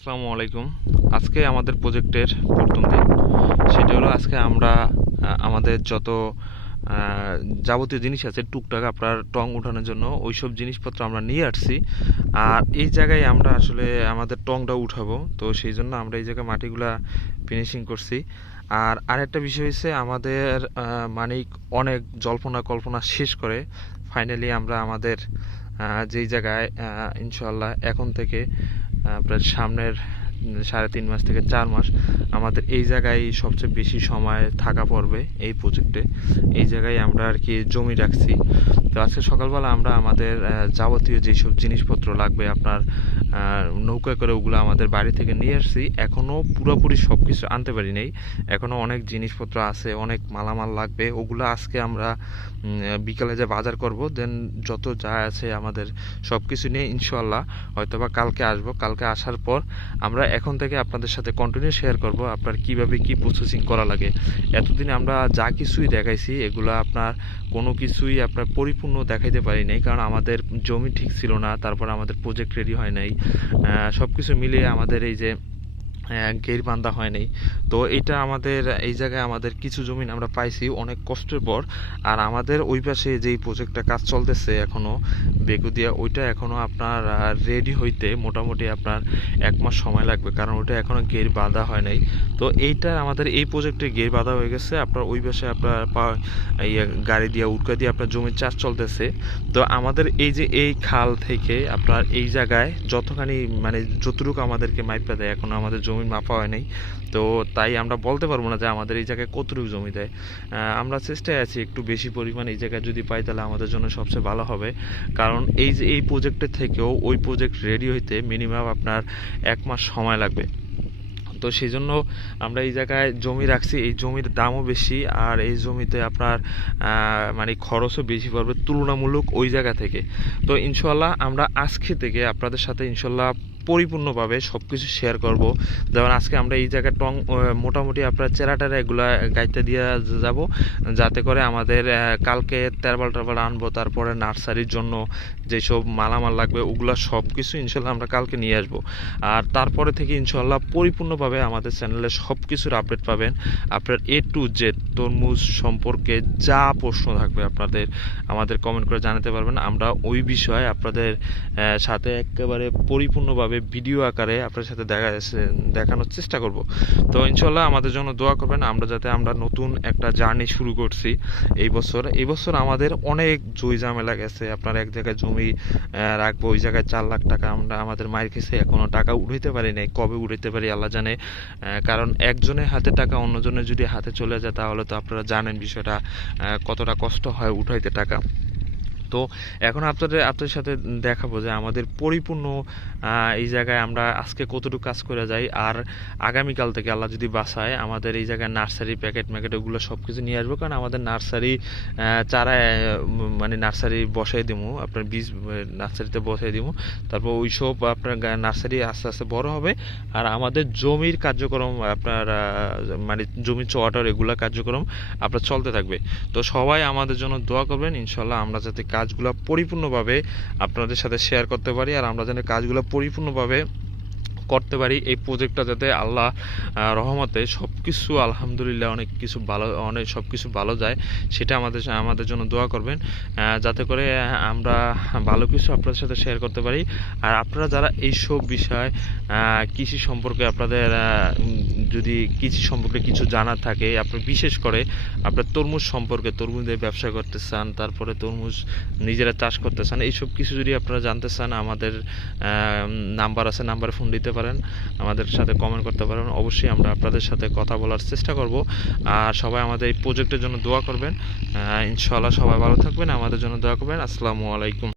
আসসালামু আলাইকুম। আজকে আমাদের প্রজেক্টের প্রথম দিন। সেটা হলো আজকে আমরা আমাদের যত যাবতীয় জিনিস আছে, টুকটাক আপনার টং উঠানোর জন্য ওইসব জিনিসপত্র আমরা নিয়ে আসছি। আর এই জায়গায় আমরা আসলে আমাদের টংটা উঠাবো। তো সেই জন্য আমরা এই জায়গায় মাটিগুলা ফিনিশিং করছি। আর আরেকটা বিষয় হচ্ছে আমাদের মানিক অনেক জল্পনা কল্পনা শেষ করে। ফাইনালি আমরা আমাদের যেই জায়গায় ইনশাল্লাহ এখন থেকে প্রায় সামনের সাড়ে তিন মাস থেকে চার মাস আমাদের এই জায়গায় সবচেয়ে বেশি সময় থাকা পড়বে এই প্রজেক্টে এই জায়গায় আমরা আর কি জমি রাখছি। তো আজকে সকালবেলা আমরা আমাদের যাবতীয় যেসব জিনিসপত্র লাগবে আপনার নৌকা করে ওগুলো আমাদের বাড়ি থেকে নিয়ে আসছি। এখনও পুরোপুরি সব কিছু আনতে পারি নাই। এখনও অনেক জিনিসপত্র আছে, অনেক মালামাল লাগবে। ওগুলো আজকে আমরা বিকালে যে বাজার করব, দেন যত যা আছে আমাদের সব কিছু নিয়ে ইনশাল্লাহ হয়তোবা কালকে আসব। কালকে আসার পর আমরা এখন থেকে আপনাদের সাথে কন্টিনিউ শেয়ার করব আপনার কীভাবে কি প্রসেসিং করা লাগে। এতদিন আমরা যা কিছুই দেখাইছি, এগুলো আপনার কোনো কিছুই আপনার পরিপূর্ণ দেখাইতে পারি নাই, কারণ আমাদের জমি ঠিক ছিল না, তারপর আমাদের প্রজেক্ট রেডি হয় নাই। সব কিছু মিলিয়ে আমাদের এই যে গের বান্ধা হয়নি। তো এটা আমাদের, এই জায়গায় আমাদের কিছু জমি আমরা পাইছি অনেক কষ্টের পর। আর আমাদের ওই পাশে যেই প্রজেক্টটা কাজ চলতেছে এখনও, বেগুদিয়া, ওইটা এখনও আপনার রেডি হইতে মোটামুটি আপনার এক মাস সময় লাগবে। কারণ ওইটা এখনও গের বাঁধা হয় নাই। তো এইটা আমাদের এই প্রজেক্টে গের বাঁধা হয়ে গেছে। আপনার ওই পাশে আপনার গাড়ি দিয়ে উটকা দিয়ে আপনার জমির চাষ চলতেছে। তো আমাদের এই যে এই খাল থেকে আপনার এই জায়গায় যতখানি মানে যতটুকু আমাদেরকে মাইপা দেয়, এখনও আমাদের জমির মাপা হয় নাই। তো তাই আমরা বলতে পারব না যে আমাদের এই জায়গায় কতটুকু জমি দেয়। আমরা চেষ্টায় আছি একটু বেশি পরিমাণ এই জায়গায় যদি পাই তাহলে আমাদের জন্য সবচেয়ে ভালো হবে। কারণ এই যে, এই প্রজেক্টের থেকেও ওই প্রজেক্ট রেডি হইতে মিনিমাম আপনার এক মাস সময় লাগবে। তো সেই জন্য আমরা এই জায়গায় জমি রাখছি। এই জমির দামও বেশি আর এই জমিতে আপনার মানে খরচও বেশি পড়বে তুলনামূলক ওই জায়গা থেকে। তো ইনশাল্লাহ আমরা আজকে থেকে আপনাদের সাথে ইনশাল্লাহ পরিপূর্ণভাবে সব কিছু শেয়ার করব। যেমন আজকে আমরা এই জায়গায় টং মোটামুটি আপনার চেরা টেরা এগুলা গাইতে দিয়ে যাব, যাতে করে আমাদের কালকে তেরবাল টারবাল আনব, তারপরে নার্সারির জন্য যেসব মালামাল লাগবে, ওগুলা সব কিছু ইনশাল্লাহ আমরা কালকে নিয়ে আসব। আর তারপরে থেকে ইনশাল্লাহ পরিপূর্ণভাবে আমাদের চ্যানেলে সব কিছুর আপডেট পাবেন। আপনার এ টু জেড তরমুজ সম্পর্কে যা প্রশ্ন থাকবে আপনাদের, আমাদের কমেন্ট করে জানাতে পারবেন। আমরা ওই বিষয়ে আপনাদের সাথে একেবারে পরিপূর্ণভাবে ভিডিও আকারে আপনার সাথে দেখা দেখানোর চেষ্টা করব। তো ইনশাল্লাহ আমাদের জন্য দোয়া করবেন। আমরা যাতে আমরা নতুন একটা জার্নি শুরু করছি এই বছর। এই বছর আমাদের অনেক জয় ঝামেলা গেছে। আপনার এক জায়গায় জমি রাখব, ওই জায়গায় চার লাখ টাকা আমরা আমাদের মায়ের কাছে এখনও টাকা উঠাইতে পারি নাই। কবে উঠাইতে পারি, আল্লাহ জানে। কারণ একজনের হাতে টাকা, অন্যজনের যদি হাতে চলে যায়, তাহলে তো আপনারা জানেন বিষয়টা কতটা কষ্ট হয় উঠাইতে টাকা। তো এখন আপনাদের আপনাদের সাথে দেখাবো যে আমাদের পরিপূর্ণ এই জায়গায় আমরা আজকে কতটুকু কাজ করে যাই। আর আগামীকাল থেকে আল্লাহ যদি বাসায় আমাদের এই জায়গায় নার্সারি, প্যাকেট ম্যাকেট ওগুলো সব কিছু নিয়ে আসব। কারণ আমাদের নার্সারি চারা মানে নার্সারি বসাই দিব আপনার বীজ নার্সারিতে বসাই দিব তারপর ওই সব আপনার নার্সারি আস্তে আস্তে বড় হবে। আর আমাদের জমির কার্যক্রম, আপনার মানে জমির চোয়াটার এগুলা কার্যক্রম আপনার চলতে থাকবে। তো সবাই আমাদের জন্য দোয়া করবেন। ইনশাল্লাহ আমরা যাতে কাজগুলো পরিপূর্ণভাবে আপনাদের সাথে শেয়ার করতে পারি আর আমরা যেন কাজগুলো পরিপূর্ণভাবে করতে পারি এই প্রজেক্টটা যাতে আল্লাহ রহমতে সব কিছু আলহামদুলিল্লাহ অনেক কিছু ভালো, অনেক সব কিছু ভালো যায়, সেটা আমাদের আমাদের জন্য দোয়া করবেন। যাতে করে আমরা ভালো কিছু আপনাদের সাথে শেয়ার করতে পারি। আর আপনারা যারা এইসব বিষয় কৃষি সম্পর্কে আপনাদের যদি কৃষি সম্পর্কে কিছু জানার থাকে আপনার বিশেষ করে আপনার তরমুজ সম্পর্কে তরমুজের ব্যবসা করতে চান, তারপরে তরমুজ নিজেরা চাষ করতে চান, এইসব কিছু যদি আপনারা জানতে চান, আমাদের নাম্বার আছে, নাম্বারে ফোন দিতে পারেন। আমাদের সাথে কমেন্ট করতে পারেন। অবশ্যই আমরা আপনাদের সাথে কথা বলার চেষ্টা করব। আর সবাই আমাদের এই প্রজেক্টের জন্য দোয়া করবেন। আহ, ইনশাআল্লাহ সবাই ভালো থাকবেন আমাদের জন্য দোয়া করবেন। আসসালামু আলাইকুম।